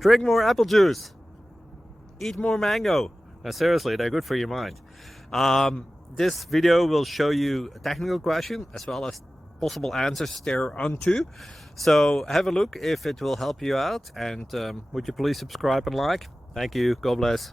Drink more apple juice. Eat more mango. Now, seriously, they're good for your mind. This video will show you a technical question as well as possible answers thereunto. So have a look if it will help you out, and would you please subscribe and like? Thank you. God bless.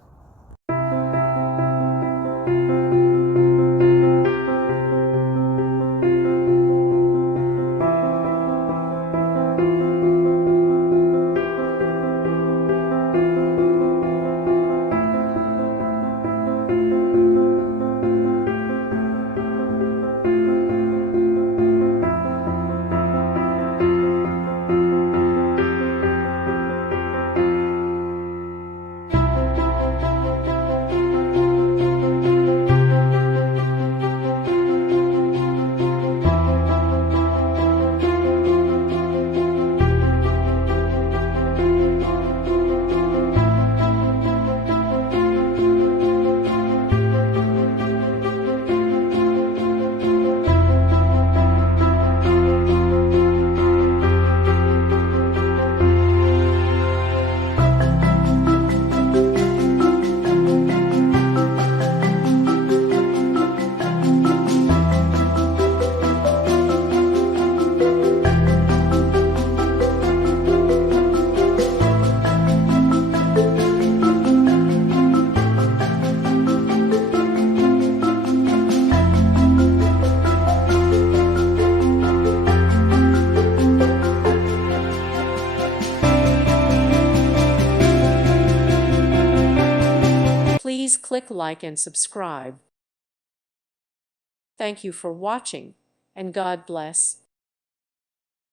Please click like and subscribe. Thank you for watching, and God bless.